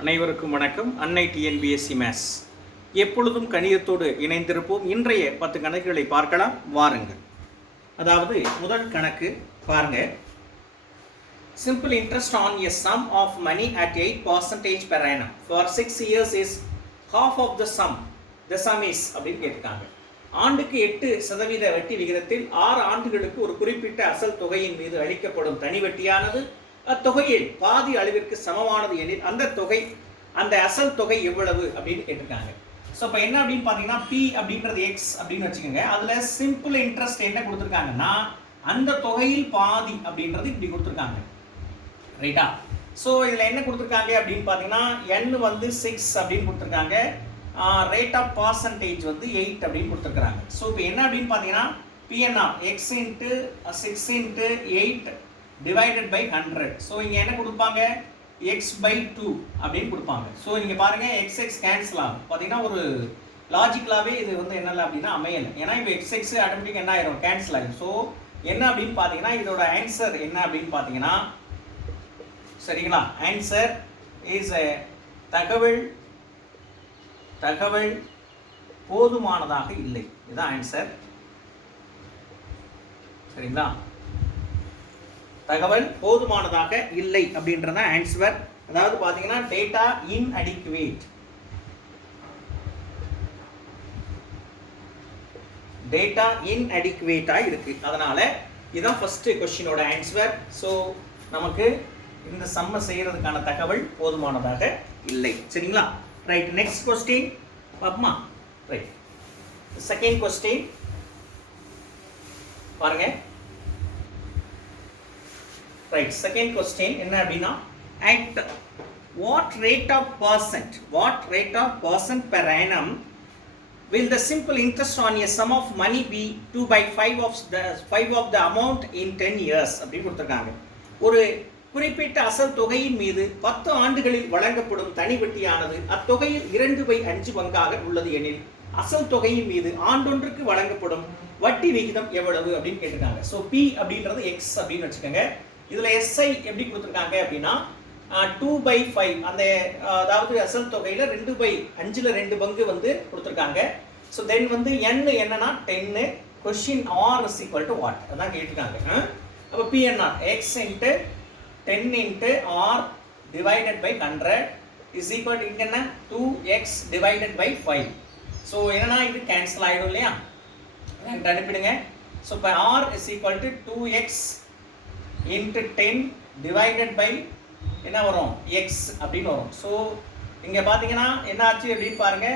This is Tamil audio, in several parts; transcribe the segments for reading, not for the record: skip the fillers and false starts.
அனைவருக்கும் வணக்கம். அன்னை டிஎன்பிஎஸ்சி மேத்ஸ் எப்பொழுதும் கணிதத்தோடு இணைந்திருப்போம். இன்றைய 10 கணக்குகளை பார்க்கலாம் வாருங்கள். அதாவது முதல் கணக்கு பாருங்க. Simple interest on a sum of money at 8% per annum for 6 years is half of the sum. The sum is அப்படின்னு கேட்டிருக்காங்க. ஆண்டுக்கு 8% வட்டி விகிதத்தில் 6 ஆண்டுகளுக்கு ஒரு குறிப்பிட்ட அசல் தொகையின் மீது அளிக்கப்படும் தனி வட்டியானது அத்தொகையில் பாதி அளவிற்கு சமமானது எனில் அந்த அசல் தொகை எவ்வளவு அப்படின்னு கேட்டிருக்காங்க. ஸோ இப்போ என்ன அப்படின்னு பார்த்தீங்கன்னா பி அப்படின்றது எக்ஸ் அப்படின்னு வச்சுக்கோங்க. அதில் சிம்பிள் இன்ட்ரெஸ்ட் என்ன கொடுத்துருக்காங்கன்னா அந்த தொகையில் பாதி அப்படின்றது இப்படி கொடுத்துருக்காங்க, ரைட்டா? ஸோ இதில் என்ன கொடுத்துருக்காங்க அப்படின்னு பார்த்தீங்கன்னா என் வந்து 6 அப்படின்னு கொடுத்துருக்காங்க, ரேட் ஆஃப் பர்சன்டேஜ் வந்து 8 அப்படின்னு கொடுத்துருக்காங்க. ஸோ இப்போ என்ன அப்படின்னு பார்த்தீங்கன்னா PNR x into 6 into 8 divided by 100. So இங்கே என்ன கொடுப்பாங்க x/2 அப்படின்னு கொடுப்பாங்க. ஸோ நீங்கள் பாருங்கள் x கேன்சல் ஆகும். பார்த்தீங்கன்னா ஒரு லாஜிக்கலாகவே இது வந்து என்னல அப்படின்னா அமையலை. ஏன்னா இப்போ x ஆட்டோமேட்டிக் என்ன ஆயிரும், கேன்சல் ஆகிடும். ஸோ என்ன அப்படின்னு பார்த்தீங்கன்னா இதோட ஆன்சர் என்ன அப்படின்னு பார்த்தீங்கன்னா, சரிங்களா, ஆன்சர் இஸ் தகவல் போதுமானதாக இல்லை. இதுதான் ஆன்சர், சரிங்களா? தகவல் போதுமானதாக இல்லை அப்படின்றத ஆன்சர். அதாவது பார்த்தீங்கன்னா டேட்டா இன்அடிக்குவேட், டேட்டா இன்அடிக்குவேட்டாக இருக்கு. அதனால இதுதான் ஃபர்ஸ்ட் கொஸ்டினோட ஆன்சர். ஸோ நமக்கு இந்த சம்ம செய்யறதுக்கான தகவல் போதுமானதாக இல்லை, சரிங்களா? ரைட், நெக்ஸ்ட் கொஸ்டின் பாப்போமா? ரைட், செகண்ட் கொஸ்டின் பாருங்க. Right, second question என்ன அப்படின்னா at what rate of percent per annum will the simple interest on a sum of money be 2/5 of the amount in 10 years அப்படின்னு கொடுத்துருக்காங்க. ஒரு குறிப்பிட்ட அசல் தொகையின் மீது 10 ஆண்டுகளில் வழங்கப்படும் தனி வட்டியானது அத்தொகையில் 2/5 பங்காக உள்ளது எனில் அசல் தொகையின் மீது ஆண்டொன்றுக்கு வழங்கப்படும் வட்டி விகிதம் எவ்வளவு அப்படின்னு கேட்டிருக்காங்க. ஸோ பி அப்படின்றது எக்ஸ் அப்படின்னு வச்சுக்கோங்க. இதில் எஸ்ஐ எப்படி கொடுத்துருக்காங்க அப்படின்னா 2/5, அந்த அதாவது அசல் தொகையில் 2/5ல் 2 பங்கு வந்து கொடுத்துருக்காங்க. ஸோ தென் வந்து என் என்னன்னா 10. Question R is equal to what அதான் கேட்டிருக்காங்க. அப்போ PNR x into 10 into R divided by 100 is equal to இங்கே என்ன 2x டிவைடட் பை 5. ஸோ என்னன்னா இது கேன்சல் ஆகிடும் இல்லையா, அனுப்பிடுங்க. ஸோ இப்போ R is equal to 2x into 10 divided by என்ன வரும் x அப்படின்னு வரும். ஸோ இங்கே பார்த்தீங்கன்னா என்ன ஆச்சு அப்படின்னு பாருங்க.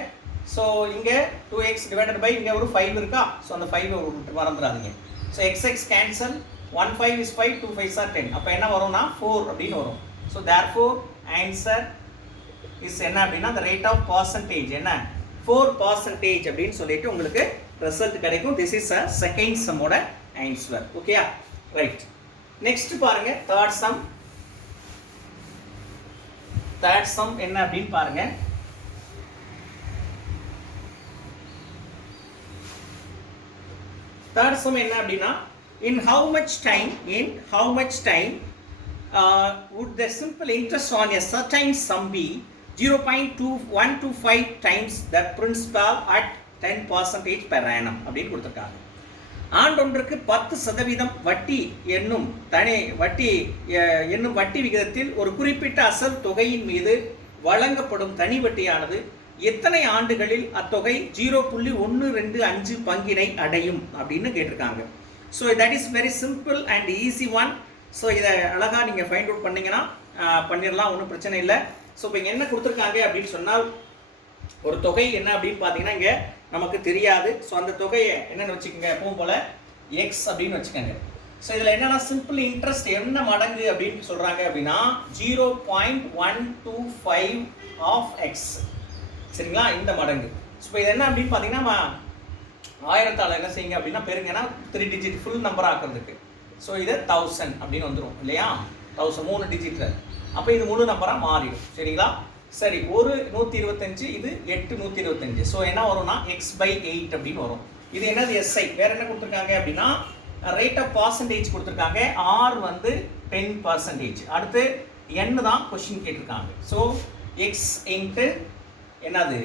ஸோ இங்கே 2x divided by இங்கே ஒரு 5 இருக்கா, ஸோ அந்த 5 விட்டு மறந்துடாதீங்க. So x cancel, 1 5 is 5, 2 5 are 10. அப்போ என்ன வரும்னா 4 அப்படின்னு வரும். ஸோ therefore ஆன்சர் இஸ் என்ன அப்படின்னா the rate of percentage என்ன 4% அப்படின்னு சொல்லிட்டு உங்களுக்கு ரிசல்ட் கிடைக்கும். திஸ் இஸ் அ செகண்ட் சம்மோட ஆன்சர். ஓகேயா? ரைட், நெக்ஸ்ட் பாருங்க தேர்ட் சம் என்ன அப்படின்னு பாருங்க. தேர்ட் சம் என்ன அப்படின்னா in how much time would the simple interest on a certain sum be 0.2125 times the principal at 10% per annum அப்படின்னு கொடுத்துருக்காங்க. ஆண்டொன்றுக்கு 10% வட்டி என்னும் வட்டி விகிதத்தில் ஒரு குறிப்பிட்ட அசல் தொகையின் மீது வழங்கப்படும் தனி வட்டியானது எத்தனை ஆண்டுகளில் அத்தொகை 0.125 பங்கினை அடையும் அப்படின்னு கேட்டிருக்காங்க. So that is very simple and easy one. So இதை அழகாக நீங்கள் ஃபைண்ட் அவுட் பண்ணிங்கன்னா பண்ணிடலாம், ஒன்றும் பிரச்சனை இல்லை. ஸோ இப்போ இங்கே என்ன கொடுத்துருக்காங்க அப்படின்னு சொன்னால் ஒரு தொகை என்ன அப்படின்னு பார்த்தீங்கன்னா இங்கே நமக்கு தெரியாது. ஸோ அந்த தொகையை என்னென்னு வச்சுக்கோங்க, எப்பவும் போல் எக்ஸ் அப்படின்னு வச்சுக்கோங்க. ஸோ இதில் என்னென்னா சிம்பிள் இன்ட்ரெஸ்ட் என்ன மடங்கு அப்படின்னு சொல்கிறாங்க அப்படின்னா 0.125 ஆஃப் எக்ஸ், சரிங்களா, இந்த மடங்கு. ஸோ இப்போ இது என்ன அப்படின்னு பார்த்தீங்கன்னா 1000ஆல் என்ன செய்யுங்க அப்படின்னா பெருங்கன்னா 3 டிஜிட் ஃபுல் நம்பர் ஆக்குறதுக்கு. ஸோ இது 1000 அப்படின்னு வந்துடும் இல்லையா, 1000 3 டிஜிட். அப்போ இது முழு நம்பராக மாறிடும், சரிங்களா? சரி, ஒரு 125, இது 8 125. ஸோ என்ன வரும்னா x/8 அப்படின்னு வரும். இது என்னது எஸ்ஐ, வேற என்ன கொடுத்துருக்காங்க அப்படின்னா ரேட் ஆஃப் பர்சன்டேஜ் கொடுத்துருக்காங்க. ஆர் வந்து 10%. அடுத்து n தான் கொஸ்டின் கேட்டிருக்காங்க. ஸோ x இன்ட்டு என்னது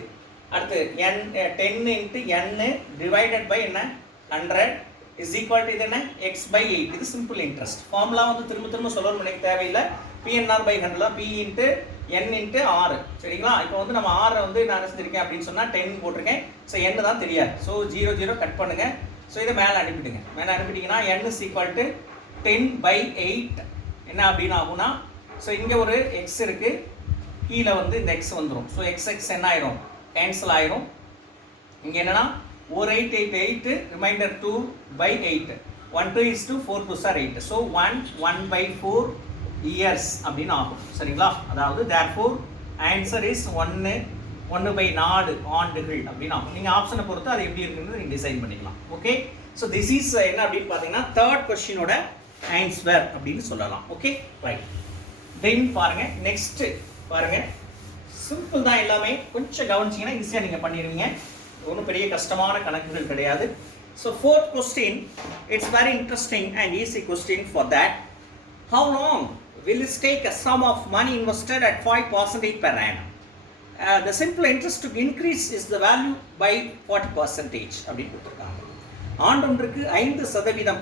அடுத்து n 10 into n divided by என்ன 100 இஸ் ஈக்குவல் டு இது என்ன x பை 8. இது சிம்பிள் இன்ட்ரெஸ்ட். ஃபார்முலா வந்து திரும்ப திரும்ப சொல்லணும் எனக்கு தேவையில்லை. PNR பை 100 தான் P into n into r. சரிங்களா? இப்போ வந்து நம்ம r வந்து நான் என்ன செஞ்சிருக்கேன் அப்படின்னு சொன்னால் 10 போட்டிருக்கேன். ஸோ n தான் தெரியாது. ஸோ 0 0 கட் பண்ணுங்க. ஸோ இதை மேலே அனுப்பிடுங்க. மேலே அனுப்பிட்டீங்கன்னா n is equal to 10 by 8 என்ன அப்படின்னு ஆகும்னா ஸோ இங்கே ஒரு x இருக்குது, கீழே வந்து இந்த x வந்துடும். ஸோ x என்ன ஆயிரும் கேன்சல் ஆயிரும். இங்கே என்னன்னா 4888 reminder 2 by 8 1 2 is 2 4 2 are 8. So 1 by 4 years அப்படின்னு ஆகும். சரிங்களா? அதாவது therefore answer is 1 by 4 ஆண்டுகள் அப்படின்னு ஆகும். நீங்கள் ஆப்ஷனை பொறுத்து அது எப்படி இருக்குன்னு நீங்கள் டிசைன் பண்ணிக்கலாம். ஓகே, ஸோ திஸ் இஸ் என்ன அப்படின்னு பார்த்தீங்கன்னா தேர்ட் கொஸ்டினோட ஆன்சர் அப்படின்னு சொல்லலாம். Okay right. தென் பாருங்க நெக்ஸ்ட் பாருங்க, சிம்பிள் தான் எல்லாமே. கொஞ்சம் கவனிச்சிங்கன்னா ஈஸியாக நீங்கள் பண்ணிடுவீங்க. ஒன்றும் பெரிய கஷ்டமான கணக்குகள் கிடையாது. So fourth question, it's very interesting and easy question for that. How long will it take a sum of money invested at 5% per annum? The simple interest to increase is the value by 40% அப்படின்னு கொடுத்துருக்காங்க. ஆண்டொன்றுக்கு 5%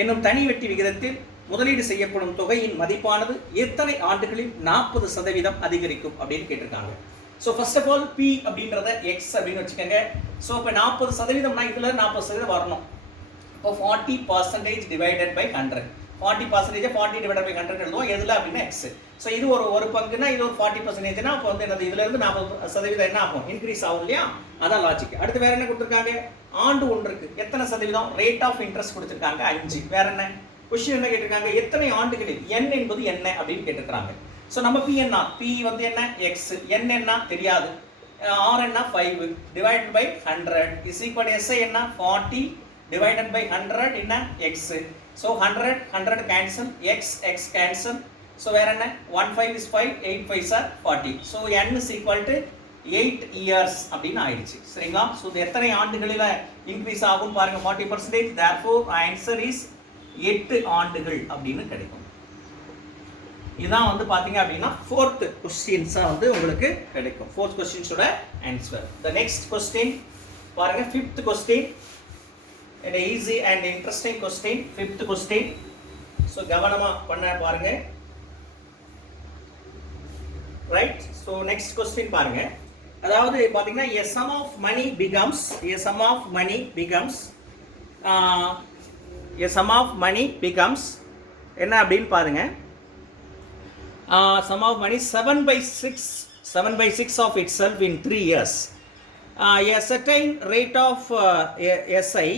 என்னும் தனி வட்டி விகிதத்தில் முதலீடு செய்யப்படும் தொகையின் மதிப்பானது எத்தனை ஆண்டுகளில் 40% அதிகரிக்கும் அப்படின்னு கேட்டிருக்காங்க. So first of all P அப்படின்றத எக்ஸ் அப்படின்னு வச்சுக்கோங்க. ஸோ இப்போ 40%னா இதில் 40% வரணும். இப்போ 40% டிவைடட் பை 100. 40% 40 டிவைடட் பை 100 எழுதுவோம். எதில் அப்படின்னா எக்ஸ். ஸோ இது ஒரு பங்குனா இது ஒரு 40%னா அப்போ வந்து என்னது இதுல இருந்து 40% என்ன ஆகும் இன்க்ரீஸ் ஆகும் இல்லையா? அதான் லாஜிக். அடுத்து வேற என்ன கொடுத்துருக்காங்க? ஆண்டு ஒன்றுக்கு எத்தனை சதவீதம் ரேட் ஆஃப் இன்ட்ரெஸ்ட் கொடுத்துருக்காங்க 5. வேற என்ன கொஸ்டின் என்ன கேட்டிருக்காங்க? எத்தனை ஆண்டுகளில் n என்பது என்ன அப்படின்னு கேட்டிருக்காங்க. ஸோ நம்ம PNR P வந்து என்ன எக்ஸ், n என்ன தெரியாது, R என்ன 5 divided by 100 is equal SI என்ன 40 டிவைடட் பை 100 என்ன x. So 100 cancel, x cancel. So வேற என்ன 1 5 is 5 8 5 are 40. So n is equal to 8 years அப்படின்னு ஆயிடுச்சு. சரிங்களா? ஸோ இது எத்தனை ஆண்டுகளில் இன்க்ரீஸ் ஆகும் பாருங்க 40%. therefore answer is 8 ஆண்டுகள் அப்படின்னு கிடைக்கும். இதான் வந்து பார்த்தீங்க அப்படின்னா ஃபோர்த் கொஸ்டின்ஸாக வந்து உங்களுக்கு கிடைக்கும். ஃபோர்த் கொஸ்டின்ஸோட ஆன்சர். த நெக்ஸ்ட் கொஸ்டின் பாருங்க, fifth question. an easy and interesting question, fifth question. So கவனமா பண்ண பாருங்க. ரைட். ஸோ நெக்ஸ்ட் கொஸ்டின் பாருங்க. அதாவது பார்த்தீங்கன்னா a sum of money becomes என்ன அப்படின்னு பாருங்க. Sum of money 7/6 of itself in 3 years. A certain rate of SI,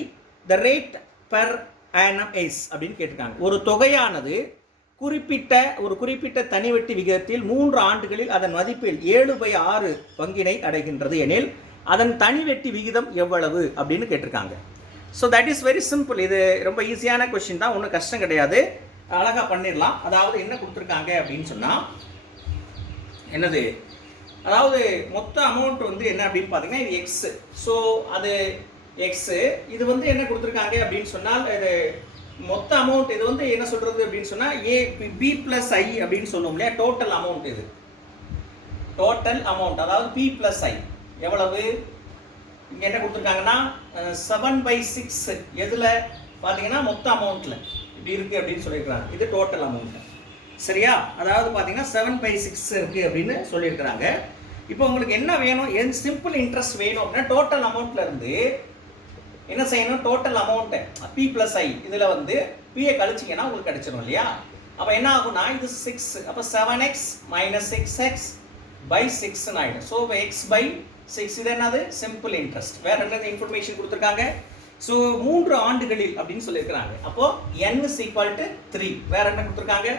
the rate per annum is அப்படின்னு கேட்டிருக்காங்க. ஒரு தொகையானது குறிப்பிட்ட தனிவட்டி விகிதத்தில் 3 ஆண்டுகளில் அதன் மதிப்பில் 7/6 பங்கினை அடைகின்றது எனில் அதன் தனிவட்டி விகிதம் எவ்வளவு அப்படின்னு கேட்டிருக்காங்க. So that is very simple. இது ரொம்ப ஈஸியான கொஸ்டின் தான், ஒன்றும் கஷ்டம் கிடையாது, அழகாக பண்ணிடலாம். அதாவது என்ன கொடுத்துருக்காங்க அப்படின்னு சொன்னால் என்னது, அதாவது மொத்த அமௌண்ட் வந்து என்ன அப்படின்னு பார்த்தீங்கன்னா இது எக்ஸ். ஸோ அது எக்ஸு. இது வந்து என்ன கொடுத்துருக்காங்க அப்படின்னு சொன்னால் இது மொத்த அமௌண்ட். இது வந்து என்ன சொல்கிறது அப்படின்னு சொன்னால் B + I அப்படின்னு சொல்லுவோம் இல்லையா? Total amount. இது டோட்டல் அமௌண்ட், அதாவது P + I எவ்வளவு இங்கே என்ன கொடுத்துருக்காங்கன்னா 7/6 எதில் பார்த்தீங்கன்னா மொத்த அமௌண்ட்டில் இப்படி இருக்குது அப்படின்னு சொல்லியிருக்கிறாங்க. இது டோட்டல் அமௌண்ட். சரியா? அதாவது பார்த்தீங்கன்னா 7/6 இருக்குது அப்படின்னு சொல்லியிருக்கிறாங்க. இப்போ உங்களுக்கு என்ன வேணும், சிம்பிள் இன்ட்ரெஸ்ட் வேணும் அப்படின்னா டோட்டல் அமௌண்ட்ல இருந்து என்ன செய்யணும், டோட்டல் அமௌண்ட்டு P + I இதில் வந்து Pயை கழிச்சிங்கன்னா உங்களுக்கு கிடைச்சிடும் இல்லையா? அப்போ என்ன ஆகும்னா இது 6, அப்போ 7x - 6x by 6 ஆகிடும். ஸோ x/6 இது என்னது சிம்பிள் இன்ட்ரெஸ்ட். வேற என்னது இன்ஃபர்மேஷன் கொடுத்துருக்காங்க? ஸோ 3 ஆண்டுகளில் அப்படின்னு சொல்லியிருக்கிறாங்க. அப்போ n is equal to 3. வேற என்ன கொடுத்துருக்காங்க?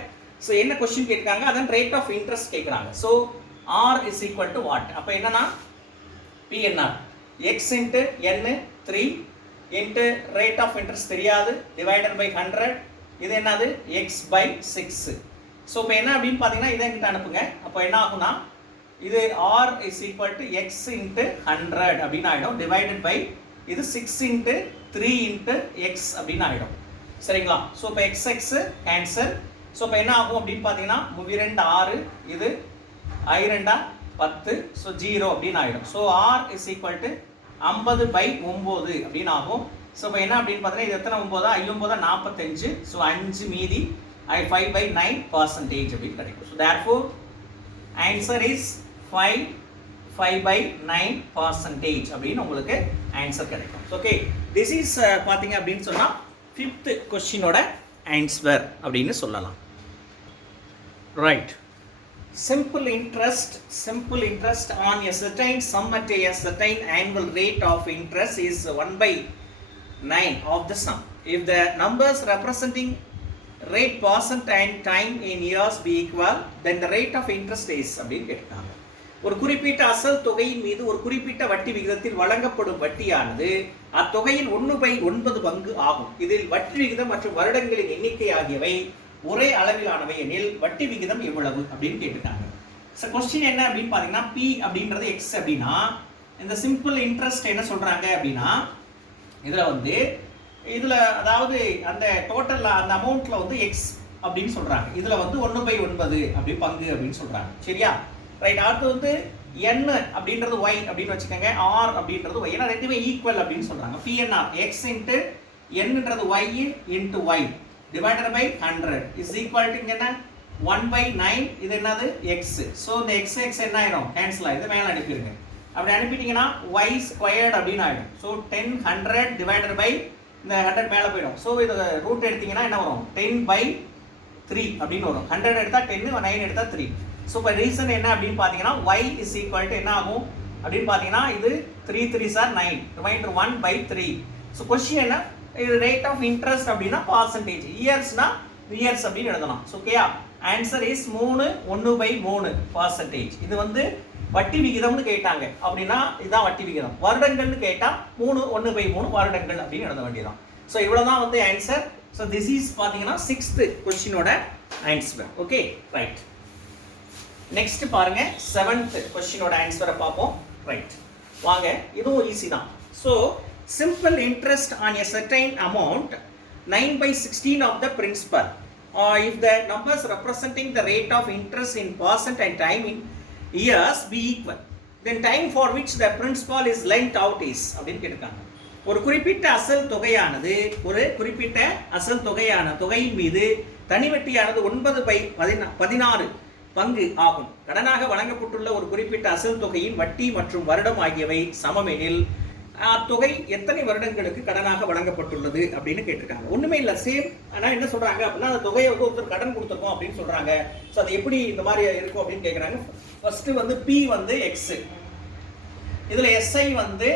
ஸோ என்ன கொஸ்டின் கேட்குறாங்க, அதான் ரேட் ஆஃப் இன்ட்ரெஸ்ட் கேட்குறாங்க. So R is equal to what? அப்போ என்னன்னா PNR x into n 3 into rate of interest தெரியாது divided by 100. இது என்னது x/6. ஸோ இப்போ என்ன அப்படின்னு பார்த்தீங்கன்னா இதை எங்கிட்ட அனுப்புங்க. அப்போ என்ன ஆகும்னா இது R is equal to x into 100 அப்படின்னு ஆகிடும் divided by இது 6 into 3 into x அப்படின்னு ஆகிடும். சரிங்களா? ஸோ இப்போ x கேன்சல். ஸோ இப்போ என்ன ஆகும் அப்படின்னு பார்த்தீங்கன்னா 2 6 இது I 2 10, ஸோ 0 அப்படின்னு ஆகிடும். So R is equal to 50/9 அப்படின்னு ஆகும். ஸோ இப்போ என்ன அப்படின்னு பார்த்தீங்கன்னா இது எத்தனை 9 9 45, ஸோ 5 மீதி 5/9% அப்படின்னு கிடைக்கும். ஸோ தேர்ஃபோர் ஆன்சர் இஸ் 5/9% அப்படின்னு உங்களுக்கு ஆன்சர் கிடைக்கும். ஓகே, திஸ் இஸ் பார்த்தீங்க அப்படின்னு சொன்னால் 5th கொஸ்டினோட ஆன்சர் அப்படின்னு சொல்லலாம். Right, simple interest on a certain sum at a certain annual rate of interest is 1/9 of the sum. If the numbers representing rate, percent and time in years be equal, then the rate of interest is அப்படின்னு கேட்கிறாங்க. ஒரு குறிப்பிட்ட அசல் தொகையின் மீது ஒரு குறிப்பிட்ட வட்டி விகிதத்தில் வழங்கப்படும் வட்டியானது அத்தொகையில் 1/9 பங்கு ஆகும். இதில் வட்டி விகிதம் மற்றும் வருடங்களின் எண்ணிக்கை ஆகியவை ஒரே அளவிலானவை எனில் வட்டி விகிதம் எவ்வளவு அப்படின்னு கேட்டுட்டாங்க. ஸோ கொஸ்டின் என்ன அப்படின்னு பார்த்தீங்கன்னா பி அப்படின்றது எக்ஸ் அப்படின்னா இந்த சிம்பிள் இன்ட்ரெஸ்ட் என்ன சொல்கிறாங்க அப்படின்னா இதில் அதாவது அந்த டோட்டல் அந்த அமௌண்ட்டில் வந்து எக்ஸ் அப்படின்னு சொல்கிறாங்க. இதில் வந்து 1/9 அப்படி பங்கு அப்படின்னு சொல்கிறாங்க. சரியா? ரைட். அடுத்து வந்து என் அப்படின்றது ஒய் அப்படின்னு வச்சுக்கோங்க, ஆர் அப்படின்றது ஒய், ஏன்னா ரெண்டுமே ஈக்குவல் அப்படின்னு சொல்கிறாங்க. பிஎன்ஆர் எக்ஸ் இன்ட்டு என்னன்றது y into y divided by 100 is equal to என்ன 1/9. இது என்னது x. ஸோ இந்த x என்ன ஆயிடும், கேன்சல் ஆகிடும். மேலே அனுப்பிடுங்க. அப்படி அனுப்பிட்டீங்கன்னா y ஸ்கொயர்டு அப்படின்னு ஆகிடும். ஸோ 10 டிவைடட் பை இந்த 100 மேலே போயிடும். ஸோ இது ரூட் எடுத்தீங்கன்னா என்ன வரும், 10/3 அப்படின்னு வரும். 100 எடுத்தால் 10, 9 எடுத்தால் 3. ஸோ இப்போ ரீசன் என்ன அப்படின்னு பார்த்தீங்கன்னா y is equal to என்ன ஆகும் அப்படின்னு பார்த்தீங்கன்னா இது 3 3s are 9, reminder 1/3. So question என்ன, இது ரேட் ஆஃப் இன்ட்ரெஸ்ட் அப்படின்னா பர்சன்டேஜ், இயர்ஸ்னா இயர்ஸ் அப்படின்னு எழுதலாம். ஸோ ஓகேயா, ஆன்சர் இஸ் 3/1/3%. இது வந்து வட்டி விகிதம்னு கேட்டாங்க அப்படின்னா இதுதான் வட்டி விகிதம். வருடங்கள்னு கேட்டால் 3/1/3 வருடங்கள் அப்படின்னு எழுத வேண்டியதான். ஸோ இவ்வளோதான் வந்து ஆன்சர். ஸோ திஸ் இஸ் பார்த்தீங்கன்னா 6th கொஸ்டினோட ஆன்சர். Okay, right. நெக்ஸ்ட் பாருங்க 7th கொஸ்டினோட ஆன்சரை பார்ப்போம். ரைட், வாங்க, இதுவும் ஈஸி தான். So simple interest on a certain amount 9/16 of the principal, or if the numbers representing the rate of interest in percent and time in years be equal, then time for which the principal is lent out is அப்படின்னு கேட்டிருக்காங்க. ஒரு குறிப்பிட்ட அசல் தொகையான தொகையின் மீது தனிவட்டியானது 9/16 பங்கு ஆகும். கடனாக வழங்கப்பட்டுள்ள ஒரு குறிப்பிட்ட அசல் தொகையின் வட்டி மற்றும் வருடம் ஆகியவை சமமெனில் தொகை எத்தனை வருடங்களுக்கு கடனாக வழங்கப்பட்டுள்ளது அப்படின்னு கேட்டிருக்காங்க. ஒன்றுமே இல்லை, சேம். ஆனால் என்ன சொல்கிறாங்க அப்படின்னா அந்த தொகையை வந்து ஒருத்தர் கடன் கொடுத்துருக்கோம் அப்படின்னு சொல்கிறாங்க. ஸோ அது எப்படி இந்த மாதிரி இருக்கும் அப்படின்னு கேட்குறாங்க. ஃபர்ஸ்ட்டு வந்து பி வந்து எக்ஸு, இதில் எஸ்ஐ வந்து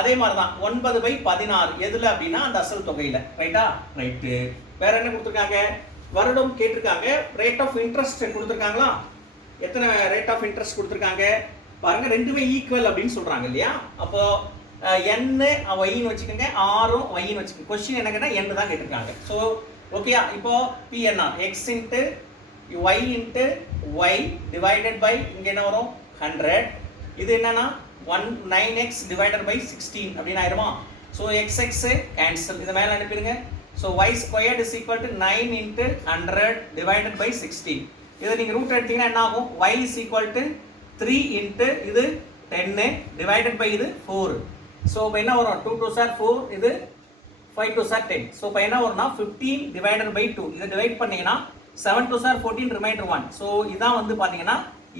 அதே மாதிரி தான் 9/16 எதில் அப்படின்னா அந்த அசல் தொகையில். ரைட்டா? ரைட்டு. வேற என்ன கொடுத்துருக்காங்க, வருடம் கேட்டிருக்காங்க. ரேட் ஆஃப் இன்ட்ரெஸ்ட் கொடுத்துருக்காங்களா, எத்தனை ரேட் ஆஃப் இன்ட்ரெஸ்ட் கொடுத்துருக்காங்க பாருங்கள், ரெண்டுமே ஈக்குவல் அப்படின்னு சொல்கிறாங்க இல்லையா. அப்போது என்னு ஒய்ன்னு வச்சுக்கோங்க, ஆரும் ஒய்ன்னு வச்சுக்கோங்க. கொஸ்டின் என்ன கேட்டால் என்னு தான் கேட்டிருக்காங்க. ஸோ ஓகேயா, இப்போ PNR x into y into y divided by இங்கே என்ன வரும் 100. இது என்னன்னா 9x டிவைடட் பை 16 அப்படின்னு ஆயிடுமா. ஸோ எக்ஸ் கேன்சல், இதை மேலே அனுப்பிடுங்க. So y squared is equal to 9 into 100 divided by 16. இதை நீங்கள் ரூட் எடுத்தீங்கன்னா என்ன ஆகும், y is equal to 3 into இது 10 டிவைடட் பை இது 4. ஸோ இப்போ என்ன வரும், 2 2s are 4, இது 5 2s are 10. ஸோ இப்போ என்ன வரும்னா 15 டிவைடட் பை 2. இதை டிவைட் பண்ணீங்கன்னா 7 2s are 14, ரிமைண்டர் 1. ஸோ இதான் வந்து பார்த்தீங்கன்னா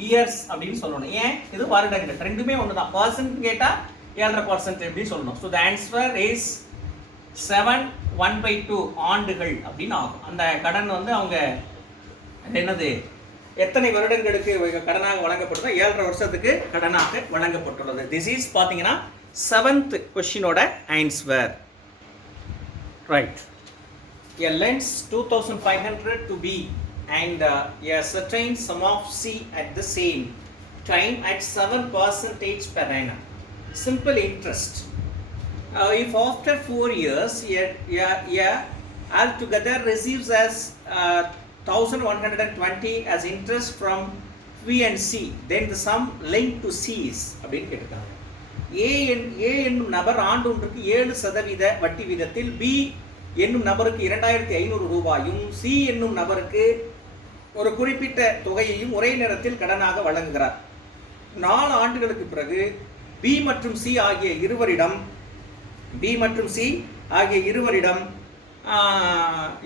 இயர்ஸ் அப்படின்னு சொல்லணும். ஏன், இது வருடங்கள், ரெண்டுமே ஒன்று தான். பர்சன்ட் கேட்டால் 7.5% அப்படின்னு சொல்லணும். ஸோ த ஆன்சர் இஸ் 7/1/2 ஆண்டுகள் அப்படின்னு ஆகும். அந்த கடன் வந்து அவங்க என்னது எத்தனை வருடங்களுக்கு கடனாக வழங்கப்பட்டதோ 7.5 வருஷத்துக்கு கடனாக வழங்கப்பட்டுள்ளது. திஸ் இஸ் பார்த்தீங்கன்னா 7th கொஸ்டினோட answer. Right. A lends 2,500 to B and a certain sum of C at the same time at 7% per annum. Simple interest. If after 4 years altogether receives as 1,120 as interest from B and C, then the sum linked to C is அப்படின்னு கேட்டிருக்காங்க. ஏ என்னும் நபர் ஆண்டு ஒன்றுக்கு 7% வட்டி வீதத்தில் பி என்னும் நபருக்கு 2,500 ரூபாயும் சி என்னும் நபருக்கு ஒரு குறிப்பிட்ட தொகையையும் ஒரே நேரத்தில் கடனாக வழங்குகிறார். 4 ஆண்டுகளுக்கு பிறகு பி மற்றும் சி ஆகிய இருவரிடம்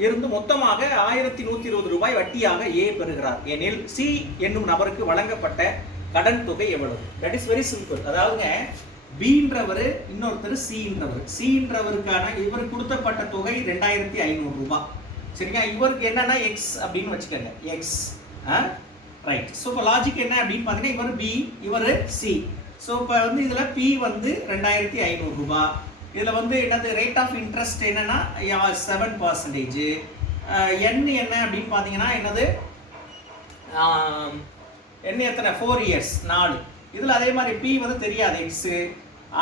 இருந்து மொத்தமாக 1120 ரூபாய் வட்டியாக ஏ பெறுகிறார் எனில் சி என்னும் நபருக்கு வழங்கப்பட்ட கடன் தொகை எவ்வளவு? That is very simple. அதாவதுங்க பின்றவர் இன்னொருத்தர் சின்றவருக்கான இவருக்கு கொடுத்தப்பட்ட தொகை 2500 ரூபாய். சரிங்களா? இவருக்கு என்னன்னா எக்ஸ் அப்படின்னு வச்சுக்கோங்க. X right. ஸோ இப்போ லாஜிக் என்ன அப்படின்னு பார்த்தீங்கன்னா இவர் பி, இவர் சி. ஸோ இப்போ வந்து இதில் பி வந்து 2500 ரூபாய். இதில் வந்து என்னது ரேட் ஆஃப் இன்ட்ரெஸ்ட் என்னன்னா 7%. என் என்ன அப்படின்னு பார்த்தீங்கன்னா என்னது என்ன எத்தனை 4 இயர்ஸ் 4. இதில் அதே மாதிரி பி வந்து தெரியாது எக்ஸு,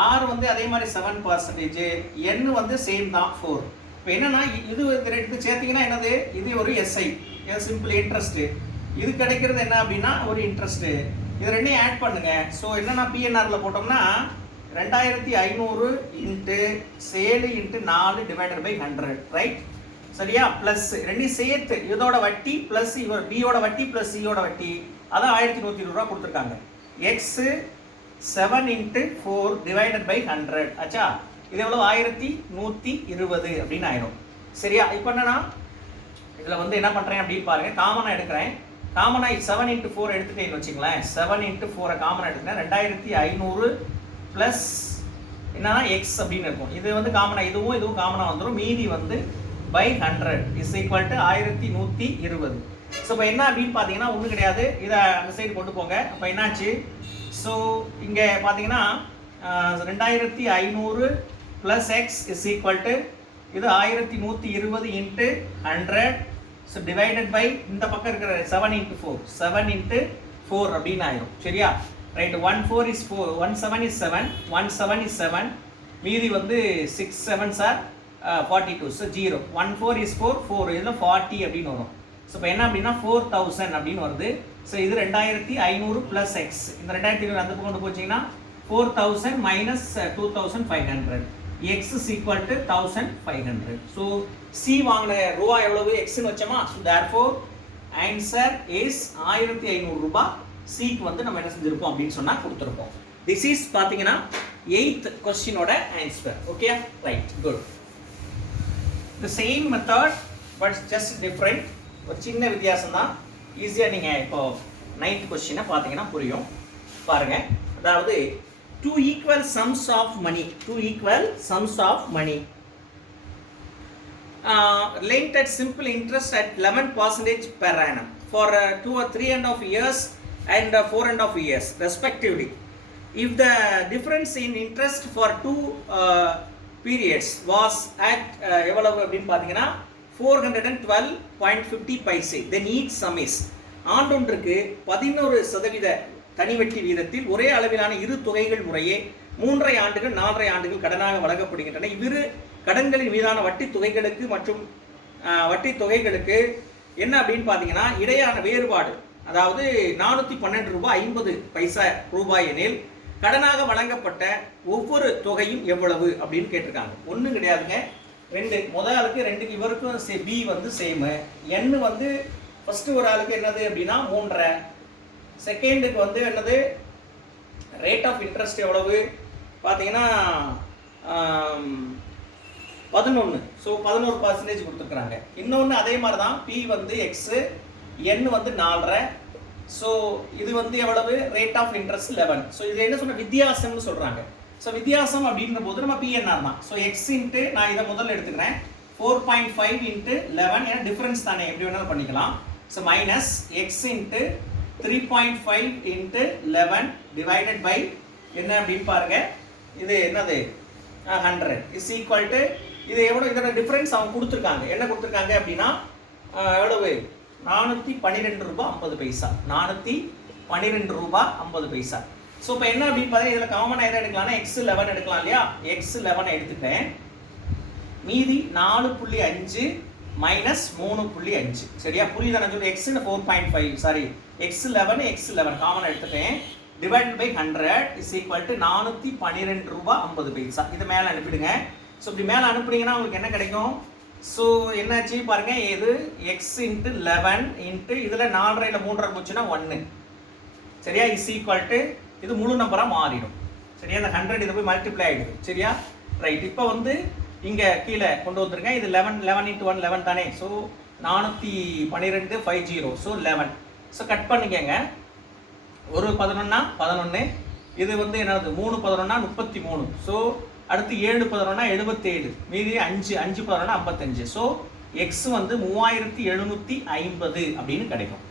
ஆர் வந்து அதே மாதிரி 7%, என் வந்து சேம் தான் 4. இப்போ என்னன்னா இது ரெண்டு சேர்த்திங்கன்னா என்னது இது ஒரு எஸ்ஐ சிம்பிள் இன்ட்ரெஸ்ட்டு. இது கிடைக்கிறது என்ன அப்படின்னா ஒரு இன்ட்ரெஸ்ட்டு. இது ரெண்டையும் ஆட் பண்ணுங்க. ஸோ என்னன்னா பிஎன்ஆரில் போட்டோம்னா 2500 into 7 into 4 divided by 100 right. சரியா? ப்ளஸ் ரெண்டையும் சேர்த்து இதோட வட்டி ப்ளஸ் இவர் பியோட வட்டி ப்ளஸ் சியோட வட்டி அதான் 1120 ரூபா கொடுத்துருக்காங்க. எக்ஸு 7 இன்ட்டு 4 டிவைடட் பை 100 ஆச்சா? இது எவ்வளோ 1120 அப்படின்னு ஆயிடும். சரியா? இப்போ என்னன்னா இதில் வந்து என்ன பண்ணுறேன் அப்படின்னு பாருங்க, காமனாக எடுக்கிறேன். காமனாக 7 இன்ட்டு 4 எடுத்துட்டேன்னு வச்சுங்களேன். 7 இன்ட்டு 4 காமனாக எடுத்துட்டேன். 2500 ப்ளஸ் என்னன்னா எக்ஸ் அப்படின்னு இருக்கும். இது வந்து காமனாக இதுவும் காமனாக வந்துடும். மீதி வந்து by 100 is equal to 1120. So இப்போ என்ன அப்படின்னு பார்த்தீங்கன்னா ஒன்றும் கிடையாது, இதை அந்த சைடு கொண்டு போங்க. அப்போ என்னாச்சு? ஸோ இங்கே பார்த்தீங்கன்னா 2500 plus X is equal to இது 1120 இன்ட்டு 100. ஸோ டிவைடட் பை இந்த பக்கம் இருக்கிற 7 இன்ட்டு 4 7 இன்ட்டு 4 அப்படின்னு ஆயிடும். சரியா? ரைட். 1 4 is 4, 1 7 is 7, 1 7 is 7, மீதி வந்து 6 7s are 42. ஸோ 0 1 4 is 4 4 இதில் 40 அப்படின்னு வரும். ஸோ இப்போ என்ன அப்படின்னா 4000 அப்படின்னு வருது. ஸோ இது 2500 ப்ளஸ் எக்ஸ். இந்த 2500 அந்த பக்கம் கொண்டு போச்சிங்கன்னா 4000 minus 2500. X is equal to 1500. So C வாங்கின ரூபா எவ்வளவு எக்ஸ்ன்னு வச்சோமா? ஸோ தேர்ஃபோர் ஆன்சர் இஸ் 1500 ரூபாய். சிக்கு வந்து நம்ம என்ன செஞ்சிருப்போம் அப்படின்னு சொன்னால் கொடுத்துருப்போம். திஸ் இஸ் பார்த்தீங்கன்னா 8th கொஸ்டினோட answer. Okay right good. The same method but just different. ஒரு சின்ன வித்தியாசம் தான். ஈஸியாக நீங்கள் இப்போ 9th கொஸ்டினை பார்த்தீங்கன்னா புரியும். பாருங்கள். அதாவது two equal sums of money lent at simple interest at 11% per annum for 2 or 3.5 years and 4.5 years respectively. If the difference in interest for 2 periods was at எவ்வளவு அப்படின்னு பார்த்தீங்கன்னா 412.50 paise, then each sum is ஆண்டொன்றுக்கு 11% தனி வட்டி வீதத்தில் ஒரே அளவிலான இரு தொகைகள் முறையே 3.5 ஆண்டுகள் 4.5 ஆண்டுகள் கடனாக வழங்கப்படுகின்றன. இவ்விரு கடன்களின் மீதான வட்டி தொகைகளுக்கு மற்றும் வட்டி தொகைகளுக்கு என்ன அப்படின்னு பார்த்தீங்கன்னா இடையான வேறுபாடு, அதாவது 412 ரூபாய் 50 பைசா ரூபாய் எனில் கடனாக வழங்கப்பட்ட ஒவ்வொரு தொகையும் எவ்வளவு அப்படின்னு கேட்டிருக்காங்க. ஒன்றும் கிடையாதுங்க, 2 முதல் ஆளுக்கு 2 இவருக்கும் பி வந்து சேமு. என் வந்து ஃபஸ்ட்டு ஒரு ஆளுக்கு என்னது அப்படின்னா 3.5, செகண்டுக்கு வந்து என்னது ரேட் ஆஃப் இன்ட்ரெஸ்ட் எவ்வளவு பார்த்தீங்கன்னா 11. ஸோ 11% கொடுத்துருக்குறாங்க. இன்னொன்று அதே மாதிரி தான் பி வந்து எக்ஸு, என் வந்து 4.5. ஸோ இது வந்து எவ்வளவு ரேட் ஆஃப் இன்ட்ரெஸ்ட் 11. ஸோ இது என்ன சொன்ன வித்தியாசம்னு சொல்கிறாங்க. ஸோ வித்தியாசம் அப்படின்ற போது நம்ம பிஎன்ஆர் தான். ஸோ எக்ஸ் இன்ட்டு நான் இதை முதல்ல எடுத்துக்கிறேன் 4.5 இன்ட்டு 11, ஏன்னா டிஃப்ரென்ஸ் தானே எப்படி வேணாலும் பண்ணிக்கலாம். So minus x into 3.5 into 11 divided by என்ன அப்படின்னு பாருங்க, இது என்னது 100 இஸ் ஈக்குவல் டு இது எவ்வளோ, இதோட டிஃப்ரென்ஸ் அவங்க கொடுத்துருக்காங்க. என்ன கொடுத்துருக்காங்க அப்படின்னா எவ்வளவு 412 ரூபாய் 50 பைசா, 412 ரூபாய் 50 பைசா. ஸோ இப்போ என்ன அப்படின்னு பார்த்தீங்கன்னா இதில் காமனாக என்ன எடுக்கலாம்னா x11 எடுக்கலாம் இல்லையா? x11 எடுத்துட்டேன். மீதி 4.5 மைனஸ் 3.5. சரியா? புரியுதா? நான் சொல்லி எக்ஸ்னு 4.5 சாரி x11 காமனாக எடுத்துட்டேன். Divide by 100 is equal to 412 ரூபாய் 50 பைசா. இது மேலே அனுப்பிடுங்க. ஸோ இப்படி மேலே அனுப்புனீங்கன்னா உங்களுக்கு என்ன கிடைக்கும்? ஸோ என்னாச்சு பாருங்க, இது எக்ஸ் இன்ட்டு 11 இன்ட்டு இதில் 4 3 போச்சுன்னா 1 சரியா, இஸ் ஈக்குவல் டு இது முழு நம்பராக மாறிடும் சரியா. இந்த 100 இது போய் மல்டிப்ளை ஆகிடுது சரியா. ரைட், இப்போ வந்து இங்கே கீழே கொண்டு வந்துருக்கேன். இது 11 இன்ட்டு 1 11 தானே. So 412 50 so 11. ஸோ கட் பண்ணிக்கங்க. ஒரு 11 11, இது வந்து என்னது 3 11 33. ஸோ அடுத்து 7 11 77, மீதி 5 5 11 55. ஸோ எக்ஸ் வந்து 3750 அப்படின்னு கிடைக்கும்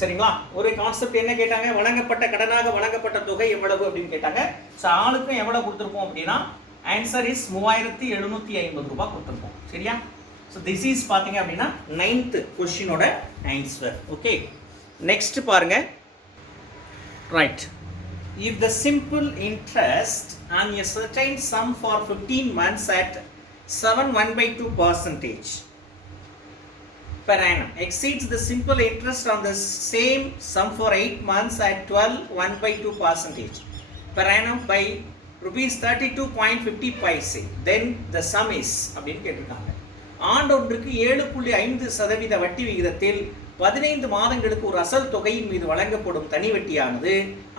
சரிங்களா. ஒரு கான்செப்ட் என்ன கேட்டாங்க, வழங்கப்பட்ட கடனாக வழங்கப்பட்ட தொகை எவ்வளவு அப்படின்னு கேட்டாங்க. ஸோ ஆளுக்கும் எவ்வளவு கொடுத்துருப்போம் அப்படின்னா ஆன்சர் இஸ் 3750 ரூபாய் கொடுத்துருப்போம் சரியா. ஸோ திஸ் இஸ் பார்த்தீங்க அப்படின்னா 9th கொஸ்டினோட ஆன்சர். ஓகே, நெக்ஸ்ட் பாருங்க. Right, if the simple interest on a certain sum for 15 months at 7.1/2% per annum exceeds the simple interest on the same sum for 8 months at 12.1/2% per annum by rupees 32.50 then the sum is அப்படின்னு கேட்டிருக்காங்க. ஆண்டொன்றுக்கு 7.5% வட்டி விகிதத்தில் 15 மாதங்களுக்கு ஒரு அசல் தொகையின் மீது வழங்கப்படும் தனி வட்டியானது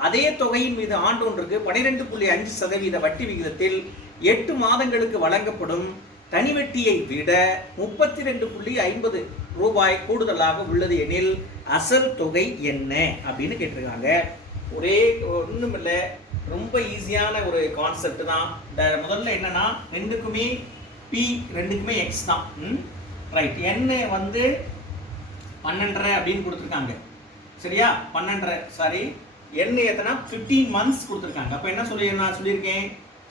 அதே தொகையின் மீது ஆண்டொன்றுக்கு 12.5% வட்டி விகிதத்தில் 8 மாதங்களுக்கு வழங்கப்படும் தனி வட்டியை விட 32.50 ரூபாய் கூடுதலாக உள்ளது எனில் அசல் தொகை என்ன அப்படின்னு கேட்டிருக்காங்க. ஒரே ஒன்றும் இல்லை, ரொம்ப ஈஸியான ஒரு கான்செப்ட் தான். முதல்ல என்னன்னா ரெண்டுக்குமே பி, ரெண்டுக்குமே எக்ஸ் தான். ரைட், என்ன வந்து 12 அப்படின்னு கொடுத்துருக்காங்க சரியா. 12 சாரி, என்ன எத்தனை 15 மந்த்ஸ் கொடுத்துருக்காங்க. அப்போ என்ன நான் சொல்லியிருக்கேன்,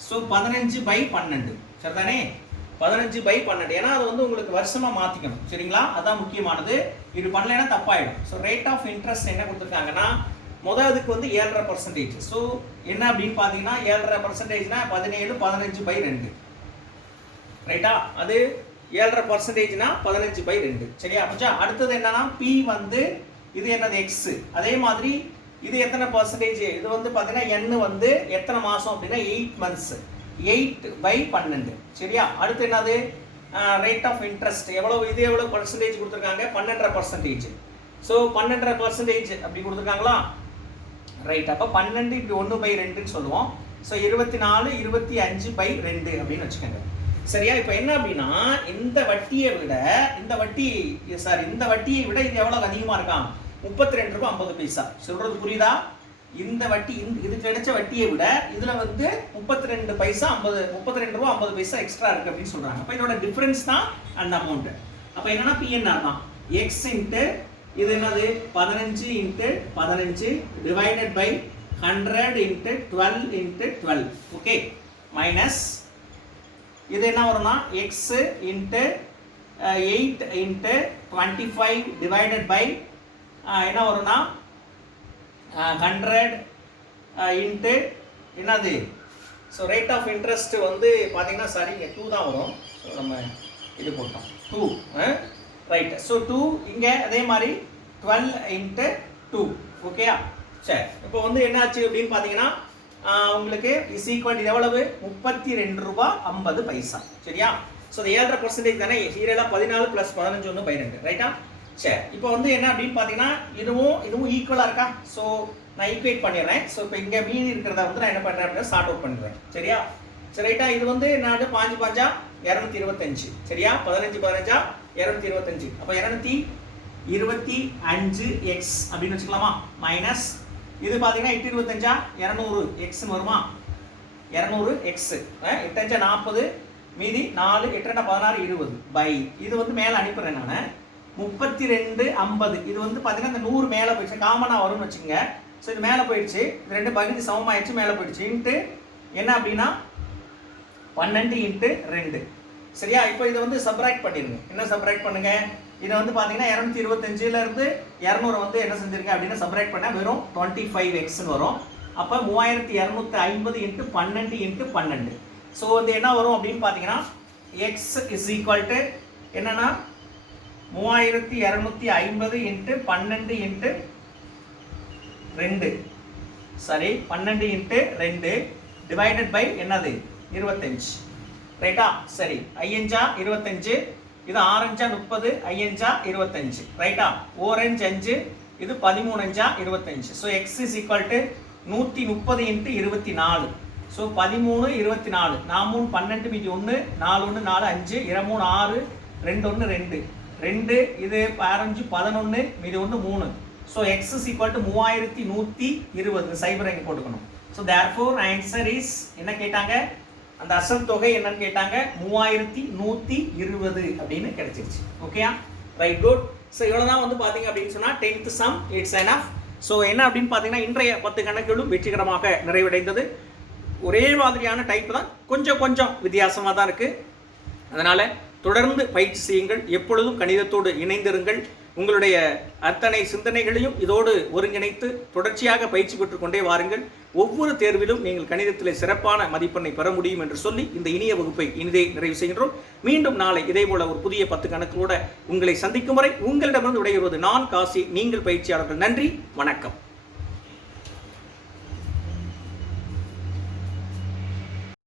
ஸோ 15/12 சரிதானே. 15/12, ஏன்னா அது வந்து உங்களுக்கு வருஷமாக மாற்றிக்கணும் சரிங்களா. அதுதான் முக்கியமானது. இது பண்ணலைன்னா தப்பாயிடும். ஸோ ரேட் ஆஃப் இன்ட்ரெஸ்ட் என்ன கொடுத்துருக்காங்கன்னா முதலுக்கு வந்து 7.5%. ஸோ என்ன அப்படின்னு பார்த்தீங்கன்னா 7.5%னா 17 15/2 ரைட்டா. அது 7.5%னா 15/2 சரியா. அப்போ அடுத்தது என்னன்னா பி வந்து இது என்னது எக்ஸ். அதே மாதிரி இது எத்தனை பர்சன்டேஜ், இது வந்து பார்த்தீங்கன்னா என் வந்து எத்தனை மாதம் அப்படின்னா 8 மந்த்ஸ் 8/12 சரியா. அடுத்து என்னது ரேட் ஆஃப் இன்ட்ரெஸ்ட் எவ்வளவு, இது எவ்வளவு பர்சன்டேஜ் கொடுத்துருக்காங்க 12%. ஸோ 12% அப்படி கொடுத்துருக்காங்களா. ரைட், அப்போ 12 இப்படி 1/2 சொல்லுவோம். ஸோ 24 25/2 அப்படின்னு வச்சுக்கோங்க சரியா. இப்போ என்ன அப்படின்னா இந்த வட்டியை விட இந்த வட்டியை விட இது எவ்வளவு அதிகமாக இருக்கான் 32.50. சொல்றது புரியுதா. இந்த வட்டி இது கிடைச்ச வட்டியை விட இதுல வந்து 32 ரூபா 50 எக்ஸ்ட்ரா இருக்கு அப்படின்னு சொல்றாங்க. அப்போ இதோட டிஃபரன்ஸ் தான் அந்த அமௌண்ட். அப்போ என்னன்னா பிஎன்ஆர் தான் எக்ஸ் இன்ட்டு இது என்னது 15 into 15 divided by 100 into 12 into 12 okay minus இது என்ன வரும்னா x into 8 into 25 divided by என்ன வரும்னா 100 இன்ட்டு என்னது. ஸோ ரேட் ஆஃப் இன்ட்ரெஸ்ட் வந்து பார்த்தீங்கன்னா சாரி இங்கே 2 தான் வரும். ஸோ நம்ம இது போட்டோம் 2 ரைட். ஸோ 2 இங்கே அதே மாதிரி 12 இன்ட்டு 2 ஓகேயா. சரி, இப்போ வந்து என்னாச்சு அப்படின்னு பார்த்தீங்கன்னா உங்களுக்கு இஸ் ஈக்குவல் எவ்வளவு 32 ரூபா 50 சரியா. ஸோ அது 7.5% தானே. சீரியலாக 14 + 15 1/2 ரைட்டா. சரி, இப்போ வந்து என்ன அப்படின்னு பார்த்தீங்கன்னா இதுவும் ஈக்குவலாக இருக்கா. ஸோ நான் ஈக்குவேட் பண்ணிடுறேன். ஸோ இப்போ இங்கே மீதி இருக்கிறத வந்து நான் என்ன பண்ணுறேன் அப்படின்னா சார்ட் அவுட் பண்ணிடுறேன் சரியா. சரி ரைட்டா. இது வந்து நான் 5 5 225 சரியா. 15 15 225. அப்போ 225 எக்ஸ் அப்படின்னு வச்சுக்கலாமா. மைனஸ் இது பார்த்தீங்கன்னா 8 25 200 எக்ஸ்ன்னு வருமா. 200 எக்ஸ் 8 5 40 மீதி 4 8 2 16 20 பை இது வந்து மேலே அனுப்புகிறேன் நான் 32 50. இது வந்து பார்த்தீங்கன்னா இந்த 100 மேலே போயிடுச்சு, காமனாக வரும்னு வச்சுக்கோங்க. ஸோ இது மேலே போயிடுச்சு, இது 2 பகுதி சமமாயிடுச்சு, மேலே போயிடுச்சு. இன்ட்டு என்ன அப்படின்னா 12 இன்ட்டு 2 சரியா. இப்போ இதை வந்து சப்ராக்ட் பண்ணிடுங்க. என்ன சப்ராக்ட் பண்ணுங்க, இதை வந்து பார்த்தீங்கன்னா 225லேருந்து 200 வந்து என்ன செஞ்சிருங்க அப்படின்னா சப்ராக்ட் பண்ணால் வெறும் 25xன்னு வரும். அப்போ 3250 இன்ட்டு 12 இன்ட்டு 12. ஸோ வந்து என்ன வரும் அப்படின்னு பார்த்தீங்கன்னா எக்ஸ் இஸ் ஈக்குவல் டு என்னன்னா 3250 இன்ட்டு 12 இன்ட்டு 2 சரி 12 இன்ட்டு 2 டிவைடட் பை என்னது 25 ரைட்டா. சரி 5 25 இது 6 அஞ்சா 30, 5 அஞ்சா 25, ரைட்டா? 4 அஞ்சு 5, இது 13 அஞ்சா 25. So X is equal to 130 × 24. So 13 24, 4 3 12 மீதி 1, 4 1 4 5, 2 3 6, 2 1 2, 2 இது 5 11 மீதி 1 3. So X is equal to 3120. சைபர் எங்கே போட்டுக்கணும். ஸோ தேர்ஃபோர் ஆன்சர் இஸ் என்ன கேட்டாங்க, அந்த அசல் தொகை என்னன்னு கேட்டாங்க, 3120 அப்படின்னு கிடைச்சிருச்சு. ஓகேயா? Right, good. ஸோ இவ்வளோ தான் வந்து பார்த்தீங்க அப்படின்னு சொன்னால் 10th some it's enough. So என்ன அப்படின்னு பார்த்தீங்கன்னா இன்றைய 10 கணக்குகளும் வெற்றிகரமாக நிறைவடைந்தது. ஒரே மாதிரியான டைப் தான், கொஞ்சம் கொஞ்சம் வித்தியாசமாக தான் இருக்குது. அதனால் தொடர்ந்து பயிற்சி செய்யுங்கள், எப்பொழுதும் கணிதத்தோடு இணைந்திருங்கள். உங்களுடைய அத்தனை சிந்தனைகளையும் இதோடு ஒருங்கிணைத்து தொடர்ச்சியாக பயிற்சி பெற்றுக்கொண்டே வாருங்கள். ஒவ்வொரு தேர்விலும் நீங்கள் கணிதத்தில் சிறப்பான மதிப்பெண்ணை பெற முடியும் என்று சொல்லி இந்த இனிய வகுப்பை இனிதே நிறைவு செய்கின்றோம். மீண்டும் நாளை இதேபோல ஒரு புதிய 10 கணக்குகளோடு உங்களை சந்திக்கும் வரை உங்களிடமிருந்து விடைபெறுவது நான் காசி, நீங்கள் பயிற்சியாளர்கள். நன்றி, வணக்கம்.